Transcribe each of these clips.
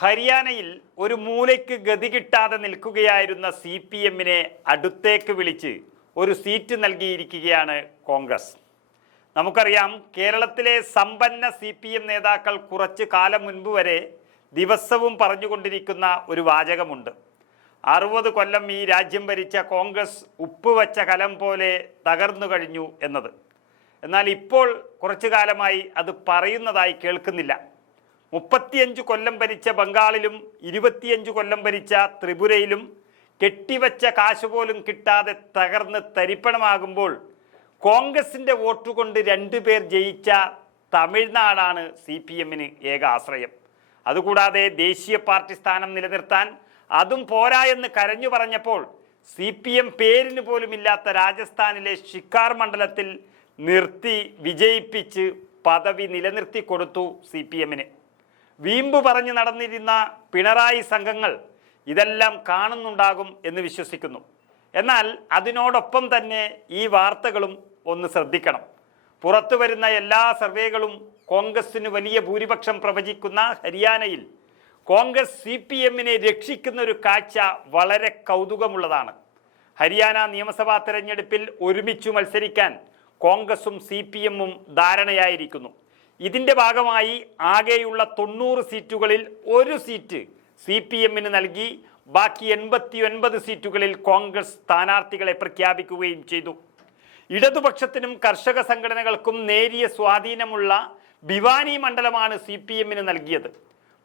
ഹരിയാനയിൽ ഒരു മൂലയ്ക്ക് ഗതി കിട്ടാതെ നിൽക്കുകയായിരുന്ന സി പി എമ്മിനെ അടുത്തേക്ക് വിളിച്ച് ഒരു സീറ്റ് നൽകിയിരിക്കുകയാണ് കോൺഗ്രസ്. നമുക്കറിയാം കേരളത്തിലെ സമ്പന്ന സി പി എം നേതാക്കൾ കുറച്ച് കാലം മുൻപ് വരെ ദിവസവും പറഞ്ഞുകൊണ്ടിരിക്കുന്ന ഒരു വാചകമുണ്ട്. അറുപത് കൊല്ലം ഈ രാജ്യം ഭരിച്ച കോൺഗ്രസ് ഉപ്പ് വച്ച കലം പോലെ തകർന്നു കഴിഞ്ഞു എന്നത്. എന്നാൽ ഇപ്പോൾ കുറച്ചു കാലമായി അത് പറയുന്നതായി കേൾക്കുന്നില്ല. മുപ്പത്തിയഞ്ച് കൊല്ലം ഭരിച്ച ബംഗാളിലും ഇരുപത്തിയഞ്ച് കൊല്ലം ഭരിച്ച ത്രിപുരയിലും കെട്ടിവച്ച കാശ് പോലും കിട്ടാതെ തകർന്ന് തരിപ്പണമാകുമ്പോൾ കോൺഗ്രസിന്റെ വോട്ടുകൊണ്ട് രണ്ടുപേർ ജയിച്ച തമിഴ്നാടാണ് സി പി എമ്മിന് ഏക ആശ്രയം. അതുകൂടാതെ ദേശീയ പാർട്ടി സ്ഥാനം നിലനിർത്താൻ അതും പോരാ എന്ന് കരഞ്ഞു പറഞ്ഞപ്പോൾ സി പി എം പേരിന് പോലുമില്ലാത്ത രാജസ്ഥാനിലെ ഷിക്കാർ മണ്ഡലത്തിൽ നിർത്തി വിജയിപ്പിച്ച് പദവി നിലനിർത്തി കൊടുത്തു സി പി എമ്മിന് വീമ്പ് പറഞ്ഞു നടന്നിരുന്ന പിണറായി സംഘങ്ങൾ ഇതെല്ലാം കാണുന്നുണ്ടാകും എന്ന് വിശ്വസിക്കുന്നു. എന്നാൽ അതിനോടൊപ്പം തന്നെ ഈ വാർത്തകളും ഒന്ന് ശ്രദ്ധിക്കണം. പുറത്തു വരുന്ന എല്ലാ സർവേകളും കോൺഗ്രസിന് വലിയ ഭൂരിപക്ഷം പ്രവചിക്കുന്ന ഹരിയാനയിൽ കോൺഗ്രസ് സി പി എമ്മിനെ രക്ഷിക്കുന്ന ഒരു കാഴ്ച വളരെ കൗതുകമുള്ളതാണ്. ഹരിയാന നിയമസഭാ തെരഞ്ഞെടുപ്പിൽ ഒരുമിച്ചു മത്സരിക്കാൻ കോൺഗ്രസും സി പി എമ്മും ധാരണയായിരിക്കുന്നു. ഇതിന്റെ ഭാഗമായി ആകെയുള്ള തൊണ്ണൂറ് സീറ്റുകളിൽ ഒരു സീറ്റ് സി പി എമ്മിന് നൽകി. ബാക്കി എൺപത്തി ഒൻപത് സീറ്റുകളിൽ കോൺഗ്രസ് സ്ഥാനാർത്ഥികളെ പ്രഖ്യാപിക്കുകയും ചെയ്തു. ഇടതുപക്ഷത്തിനും കർഷക സംഘടനകൾക്കും നേരിയ സ്വാധീനമുള്ള ഭിവാനി മണ്ഡലമാണ് സി പി എമ്മിന് നൽകിയത്.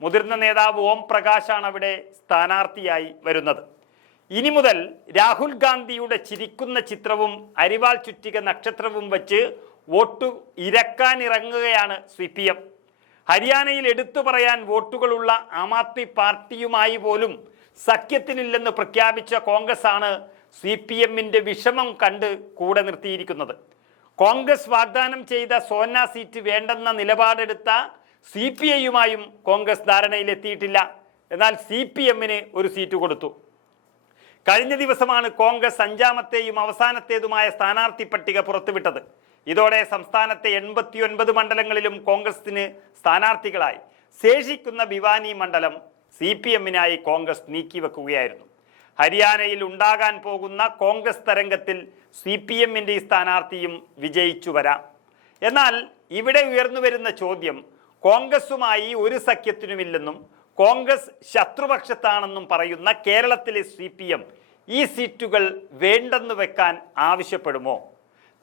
മുതിർന്ന നേതാവ് ഓം പ്രകാശാണ് അവിടെ സ്ഥാനാർത്ഥിയായി വരുന്നത്. ഇനി മുതൽ രാഹുൽ ഗാന്ധിയുടെ ചിരിക്കുന്ന ചിത്രവും അരിവാൾ ചുറ്റിക നക്ഷത്രവും വെച്ച് വോട്ടു ഇരക്കാനിറങ്ങുകയാണ് സി പി എം. ഹരിയാനയിൽ എടുത്തു പറയാൻ വോട്ടുകളുള്ള ആം ആദ്മി പാർട്ടിയുമായി പോലും സഖ്യത്തിനില്ലെന്ന് പ്രഖ്യാപിച്ച കോൺഗ്രസ് ആണ് സി പി എമ്മിന്റെ വിഷമം കണ്ട് കൂടെ നിർത്തിയിരിക്കുന്നത്. കോൺഗ്രസ് വാഗ്ദാനം ചെയ്ത സോന്ന സീറ്റ് വേണ്ടെന്ന നിലപാടെടുത്ത സി പി ഐയുമായും കോൺഗ്രസ് ധാരണയിലെത്തിയിട്ടില്ല. എന്നാൽ സി പി എമ്മിന് ഒരു സീറ്റ് കൊടുത്തു. കഴിഞ്ഞ ദിവസമാണ് കോൺഗ്രസ് അഞ്ചാമത്തെയും അവസാനത്തേതുമായ സ്ഥാനാർത്ഥി പട്ടിക പുറത്തുവിട്ടത്. ഇതോടെ സംസ്ഥാനത്തെ എൺപത്തിയൊൻപത് മണ്ഡലങ്ങളിലും കോൺഗ്രസിന് സ്ഥാനാർത്ഥികളായി ശേഷിക്കുന്ന ഭിവാനി മണ്ഡലം സി പി എമ്മിനായി കോൺഗ്രസ് നീക്കിവെക്കുകയായിരുന്നു. ഹരിയാനയിൽ ഉണ്ടാകാൻ പോകുന്ന കോൺഗ്രസ് തരംഗത്തിൽ സി പി എമ്മിന്റെ സ്ഥാനാർത്ഥിയും വിജയിച്ചു വരാം. എന്നാൽ ഇവിടെ ഉയർന്നു വരുന്ന ചോദ്യം കോൺഗ്രസുമായി ഒരു സഖ്യത്തിനുമില്ലെന്നും കോൺഗ്രസ് ശത്രുപക്ഷത്താണെന്നും പറയുന്ന കേരളത്തിലെ സി ഈ സീറ്റുകൾ വേണ്ടെന്ന് വെക്കാൻ ആവശ്യപ്പെടുമോ?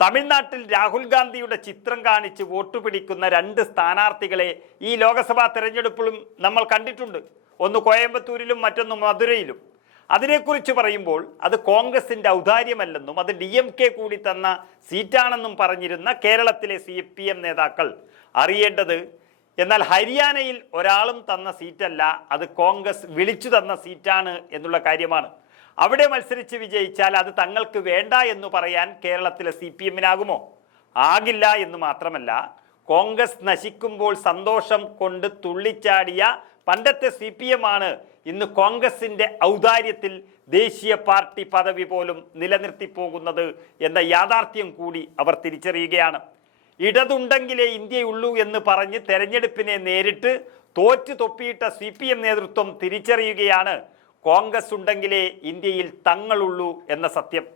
തമിഴ്നാട്ടിൽ രാഹുൽ ഗാന്ധിയുടെ ചിത്രം കാണിച്ച് വോട്ട് പിടിക്കുന്ന രണ്ട് സ്ഥാനാർത്ഥികളെ ഈ ലോക്സഭാ തെരഞ്ഞെടുപ്പിലും നമ്മൾ കണ്ടിട്ടുണ്ട്. ഒന്ന് കോയമ്പത്തൂരിലും മറ്റൊന്ന് മധുരയിലും. അതിനെക്കുറിച്ച് പറയുമ്പോൾ അത് കോൺഗ്രസിന്റെ ഔദാര്യമല്ലെന്നും അത് ഡി എം കെ കൂടി തന്ന സീറ്റാണെന്നും പറഞ്ഞിരുന്ന കേരളത്തിലെ സി പി എം നേതാക്കൾ അറിയേണ്ടത് എന്നാൽ ഹരിയാനയിൽ ഒരാളും തന്ന സീറ്റല്ല അത് കോൺഗ്രസ് വിളിച്ചു തന്ന സീറ്റാണ് എന്നുള്ള കാര്യമാണ്. അവിടെ മത്സരിച്ച് വിജയിച്ചാൽ അത് തങ്ങൾക്ക് വേണ്ട എന്ന് പറയാൻ കേരളത്തിലെ സി പി എമ്മിനാകുമോ? ആകില്ല എന്ന് മാത്രമല്ല കോൺഗ്രസ് നശിക്കുമ്പോൾ സന്തോഷം കൊണ്ട് തുള്ളിച്ചാടിയ പണ്ടത്തെ സി പി എം ആണ് ഇന്ന് കോൺഗ്രസിന്റെ ഔദാര്യത്തിൽ ദേശീയ പാർട്ടി പദവി പോലും നിലനിർത്തിപ്പോകുന്നത് എന്ന യാഥാർത്ഥ്യം കൂടി അവർ തിരിച്ചറിയുകയാണ്. ഇടതുണ്ടെങ്കിലേ ഇന്ത്യയുള്ളൂ എന്ന് പറഞ്ഞ് തെരഞ്ഞെടുപ്പിനെ നേരിട്ട് തോറ്റു തൊപ്പിയിട്ട സി നേതൃത്വം തിരിച്ചറിയുകയാണ് കോൺഗ്രസ് ഉണ്ടെങ്കിലേ ഇന്ത്യയിൽ തങ്ങളുള്ളൂ എന്ന സത്യം.